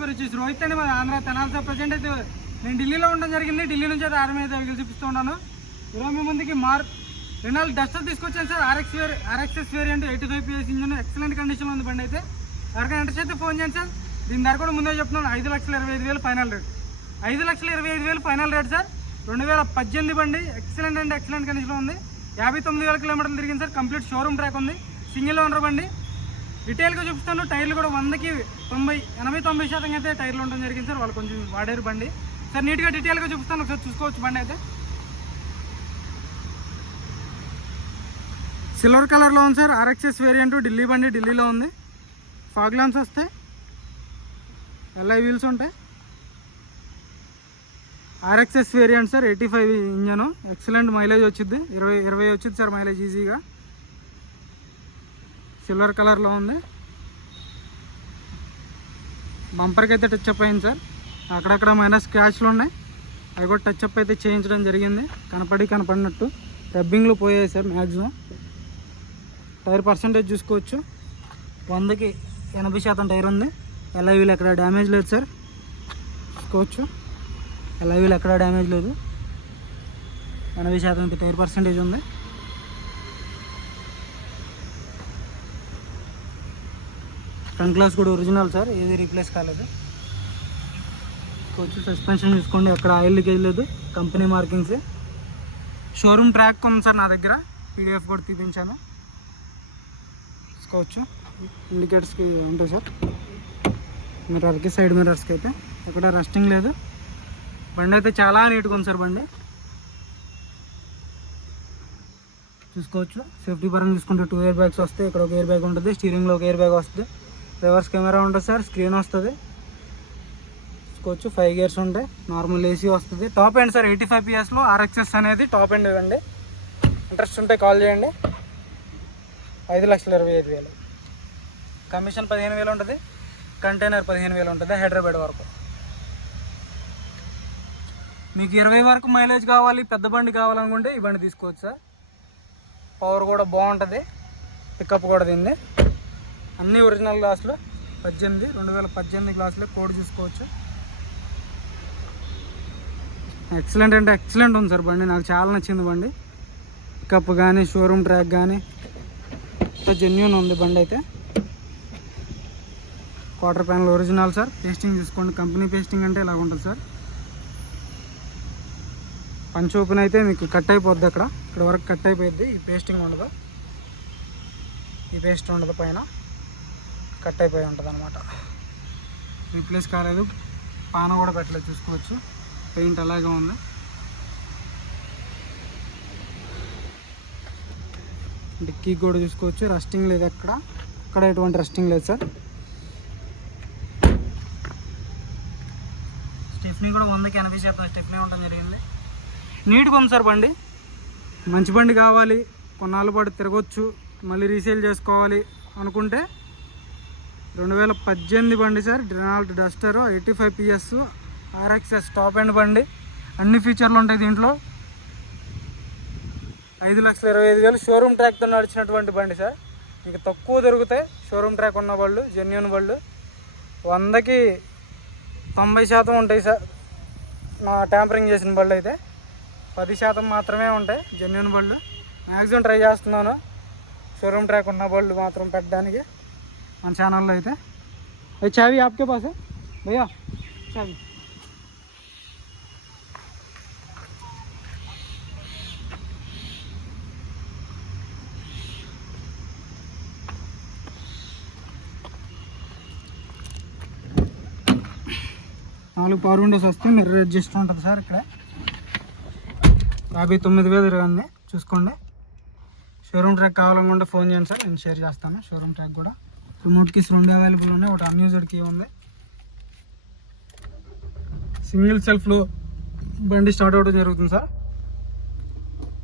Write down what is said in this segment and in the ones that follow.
పేరు వచ్చేసి రోహిత్ అండి, మన ఆంధ్ర తెనాలి. ప్రజెంట్ అయితే నేను ఢిల్లీలో ఉండడం జరిగింది. ఢిల్లీ నుంచి అయితే ఆర్మీ అయితే వెహికల్ చూపిస్తూ ఉన్నాను. ఈరోజు మీ ముందుకి రెనాల్డ్ డస్టర్ తీసుకొచ్చాను sir. RXS variant 85 PS engine, excellent కండిషన్లో ఉంది బండి అయితే. ఎవరికైనా ఇంట్రెస్ట్ అయితే ఫోన్ చేయండి సార్. దీని ధర కూడా ముందే చెప్తున్నాను, 5,25,000 final rate. 5,25,000 final rate sir. 2018 బండి, ఎక్సలెంట్ అంటే ఎక్సలెంట్ కండిషన్లో ఉంది. 59,000 కిలోమీటర్లు తిరిగింది సార్. కంప్లీట్ షోరూమ్ ట్రాక్ ఉంది. సింగిల్ ఓనర్ బండి. డీటెయిల్గా చూపిస్తాను. టైర్లు కూడా 100కి 80-90% అయితే టైర్లు ఉండడం జరిగింది సార్. వాళ్ళు కొంచెం వాడారు బండి సార్. నీట్గా డీటెయిల్గా చూపిస్తాను, ఒకసారి చూసుకోవచ్చు బండి అయితే. సిల్వర్ కలర్లో ఉంది సార్. ఆర్ఎక్స్ఎస్ వేరియంట్, ఢిల్లీ బండి, ఢిల్లీలో ఉంది. ఫాగ్ ల్యాంప్స్ వస్తాయి, ఎల్ఐ వీల్స్ ఉంటాయి. RXS variant sir, 85 engine, excellent mileage వచ్చింది. 20 వచ్చింది సార్ మైలేజ్ ఈజీగా. సిల్వర్ కలర్లో ఉంది. బంపర్కి అయితే టచ్ అప్ అయింది సార్. అక్కడక్కడ మైనస్ స్క్రాచ్లు ఉన్నాయి, అవి కూడా టచ్ అప్ అయితే చేయించడం జరిగింది. కనపడినట్టు రబ్బింగ్లో పోయాయి సార్ మ్యాక్సిమం. టైర్ పర్సంటేజ్ చూసుకోవచ్చు, 100కి 80% టైర్ ఉంది. ఎల్ఐ వీల్ ఎక్కడ డ్యామేజ్ లేదు సార్, చూసుకోవచ్చు. ఎల్ఐ వీల్ ఎక్కడ డ్యామేజ్ లేదు, 80% టైర్ పర్సంటేజ్ ఉంది. ఫ్రంట్ గ్లాస్ కూడా ఒరిజినల్ సార్, ఏది రీప్లేస్ కాలేదు. చూసుకోవచ్చు. సస్పెన్షన్ చూసుకోండి, ఎక్కడ ఆయిల్ లీకేజ్ లేదు, కంపెనీ మార్కింగ్స్. షోరూమ్ ట్రాక్ ఉంది సార్ నా దగ్గర, పీడిఎఫ్ కూడా తీపించాను, చూసుకోవచ్చు. ఇండికేటర్స్కి ఉంటాయి సార్, మిర్రర్కి, సైడ్ మిర్రర్స్కి అయితే ఎక్కడ రస్టింగ్ లేదు. బండి అయితే చాలా నీట్గా ఉంది సార్ బండి, చూసుకోవచ్చు. సేఫ్టీ పరంగా చూసుకుంటే 2 ఎయిర్ బ్యాగ్స్ వస్తాయి. ఇక్కడ ఒక ఎయిర్ బ్యాగ్ ఉంటుంది, స్టీరింగ్లో ఒక ఎయిర్ బ్యాగ్ వస్తుంది, రివర్స్ కెమెరా ఉంటుంది సార్, స్క్రీన్ వస్తుంది, చూసుకోవచ్చు. 5 గేర్స్ ఉంటాయి, నార్మల్ ఏసీ వస్తుంది. టాప్ ఎండ్ సార్, 85 PSలో ఆర్ఎక్స్ఎస్ అనేది టాప్ ఎండ్ ఇవ్వండి. ఇంట్రెస్ట్ ఉంటే కాల్ చేయండి. 5,25,000. కమిషన్ 15,000 ఉంటుంది, కంటైనర్ 15,000 ఉంటుంది హైదరాబాద్ వరకు. మీకు 20 వరకు మైలేజ్ కావాలి, పెద్ద బండి కావాలనుకుంటే ఈ బండి తీసుకోవచ్చు సార్. పవర్ కూడా బాగుంటుంది, పికప్ కూడా తింది. అన్నీ ఒరిజినల్ గ్లాసులు, 2018 గ్లాసులు, కోడ్ చూసుకోవచ్చు. ఎక్సలెంట్ అంటే ఎక్సలెంట్ ఉంది సార్ బండి, నాకు చాలా నచ్చింది బండి. పికప్ కానీ, షోరూమ్ ట్రాక్ కానీ జెన్యూన్ ఉంది బండి అయితే. Quarter panel original sir. Pasting చూసుకోండి, కంపెనీ పేస్టింగ్ అంటే ఇలా ఉంటుంది సార్. పంచ్ ఓపెన్ అయితే మీకు కట్ అయిపోద్ది, ఇక్కడ వరకు కట్ అయిపోద్ది. ఈ పేస్టింగ్ ఉండదు, ఈ పేస్ట్ ఉండదు, పైన కట్ అయిపోయి ఉంటుంది అనమాట. రీప్లేస్ కాలేదు, పాన కూడా పెట్టలేదు, చూసుకోవచ్చు. పెయింట్ అలాగే ఉంది. డిక్కీ కూడా చూసుకోవచ్చు, రస్టింగ్ లేదు, ఎక్కడ ఎటువంటి రస్టింగ్ లేదు సార్. స్టెఫ్నీ కూడా 100కి 80% స్టెఫ్నీ ఉండడం జరిగింది. నీట్గా ఉంది సార్ బండి. మంచి బండి కావాలి, కొన్నాళ్ళ పాటు తిరగొచ్చు, మళ్ళీ రీసేల్ చేసుకోవాలి అనుకుంటే 2018 బండి sir. Renault Duster, 85 PS, RXS top end బండి, అన్ని ఫీచర్లు ఉంటాయి దీంట్లో. 5,25,000 షోరూమ్ ట్రాక్తో నడిచినటువంటి బండి సార్. మీకు తక్కువ దొరుకుతాయి షోరూమ్ ట్రాక్ ఉన్న బళ్ళు, జెన్యూన్ బళ్ళు. 100కి 90% ఉంటాయి సార్. నా ట్యాంపరింగ్ చేసిన బళ్ళు అయితే 10% మాత్రమే ఉంటాయి జెన్యూన్ బళ్ళు. మ్యాక్సిమం ట్రై చేస్తున్నాను షోరూమ్ ట్రాక్ ఉన్న బళ్ళు మాత్రం పెట్టడానికి మన ఛానల్లో అయితే. అది చావి ఆప్కే పాస్ భయ్యా, చావి. నాలుగు పవర్ విండోస్ వస్తే మిర్రర్ అడ్జస్ట్ ఉంటుంది సార్. ఇక్కడ 59,000 తిరగండి, చూసుకోండి. షోరూమ్ ట్రాక్ కావాలనుకుంటే ఫోన్ చేయండి సార్, నేను షేర్ చేస్తాను షోరూమ్ ట్రాక్ కూడా. రిమోట్ కీస్ 2 అవైలబుల్ ఉన్నాయి, ఒకటి అన్యూజ్డ్ కీ ఉంది. సింగిల్ సెల్ఫ్లో బండి స్టార్ట్ అవ్వడం జరుగుతుంది సార్.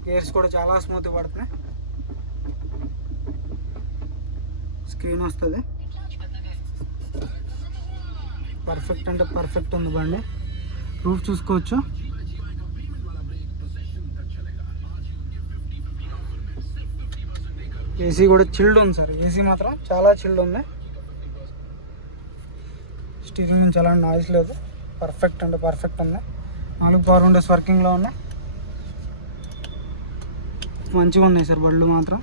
గేర్స్ కూడా చాలా స్మూత్గా పడుతున్నాయి. స్క్రీన్ వస్తుంది, పర్ఫెక్ట్ అంటే పర్ఫెక్ట్ ఉంది బండి. రూఫ్ చూసుకోవచ్చు, ఏసీ కూడా చిల్డ్ ఉంది సార్. ఏసీ మాత్రం చాలా చిల్డ్ ఉంది. స్టీరింగ్ నుంచి ఎలాంటి నాయిస్ లేదు, పర్ఫెక్ట్ అంటే పర్ఫెక్ట్ ఉంది. 4 పవర్ విండోస్ వర్కింగ్లో ఉన్నాయి, మంచిగా ఉన్నాయి సార్ బళ్ళు మాత్రం.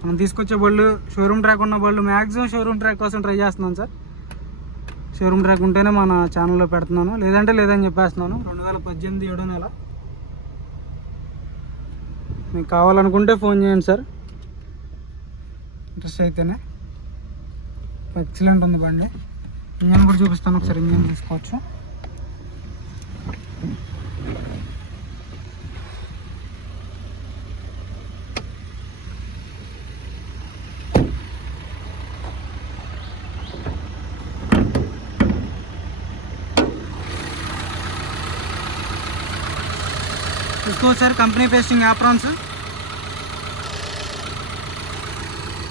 మనం తీసుకొచ్చే బళ్ళు షోరూమ్ ట్రాక్ ఉన్న బళ్ళు మ్యాక్సిమం షోరూమ్ ట్రాక్ కోసం ట్రై చేస్తున్నాను సార్. షోరూమ్ ట్రాక్ ఉంటేనే మన ఛానల్లో పెడుతున్నాను, లేదని చెప్పేస్తున్నాను. 2018 7వ నెల. మీకు కావాలనుకుంటే ఫోన్ చేయండి సార్, ఇంట్రెస్ట్ అయితేనే. ఎక్సలెంట్ ఉంది బండి. ఇంజన్ కూడా చూపిస్తాను ఒకసారి, ఇంజన్ తీసుకోవచ్చు. చూసుకోవచ్చు sir, company pasting aprons,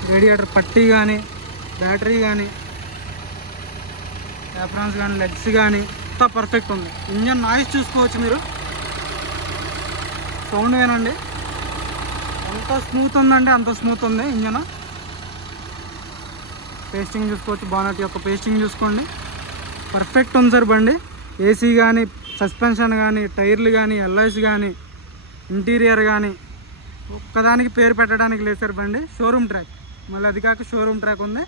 radiator పట్టీ కానీ, బ్యాటరీ కానీ, యాప్రాన్స్ కానీ, లెగ్స్ కానీ అంతా పర్ఫెక్ట్ ఉంది. ఇంజన్ నాయిస్ చూసుకోవచ్చు మీరు, సౌండ్ వినండి ఎంత స్మూత్ ఉందంటే అంత స్మూత్ ఉంది ఇంజన్. పేస్టింగ్ చూసుకోవచ్చు, బానెట్ యొక్క పేస్టింగ్ చూసుకోండి, పర్ఫెక్ట్ ఉంది సార్ బండి. ఏసీ కానీ, సస్పెన్షన్ కానీ, టైర్లు కానీ, ఎల్ఐస్ కానీ, ఇంటీరియర్ కానీ ఒక్కదానికి పేరు పెట్టడానికి లేదు సార్ బండి. షోరూమ్ ట్రాక్, మళ్ళీ అది కాక షోరూమ్ ట్రాక్ ఉంది,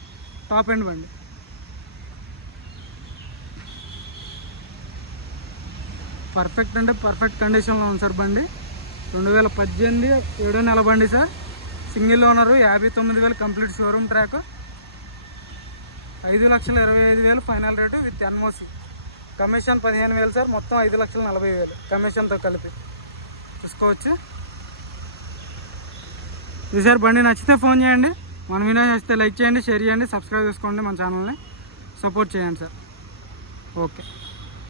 టాప్ ఎండ్ బండి. పర్ఫెక్ట్ అంటే పర్ఫెక్ట్ కండిషన్లో ఉంది సార్ బండి. 2018 7వ నెల బండి sir. Single owner, 59,000 complete showroom track, 5,25,000 final rate with NOC. Commission 15,000 sir, మొత్తం 5,40,000 కమిషన్తో కలిపి. చూసుకోవచ్చు. ఇది సార్ బండి నచ్చితే ఫోన్ చేయండి, మన వీడియో నచ్చితే లైక్ చేయండి, షేర్ చేయండి, సబ్స్క్రైబ్ చేసుకోండి, మన ఛానల్ని సపోర్ట్ చేయండి సార్. ఓకే.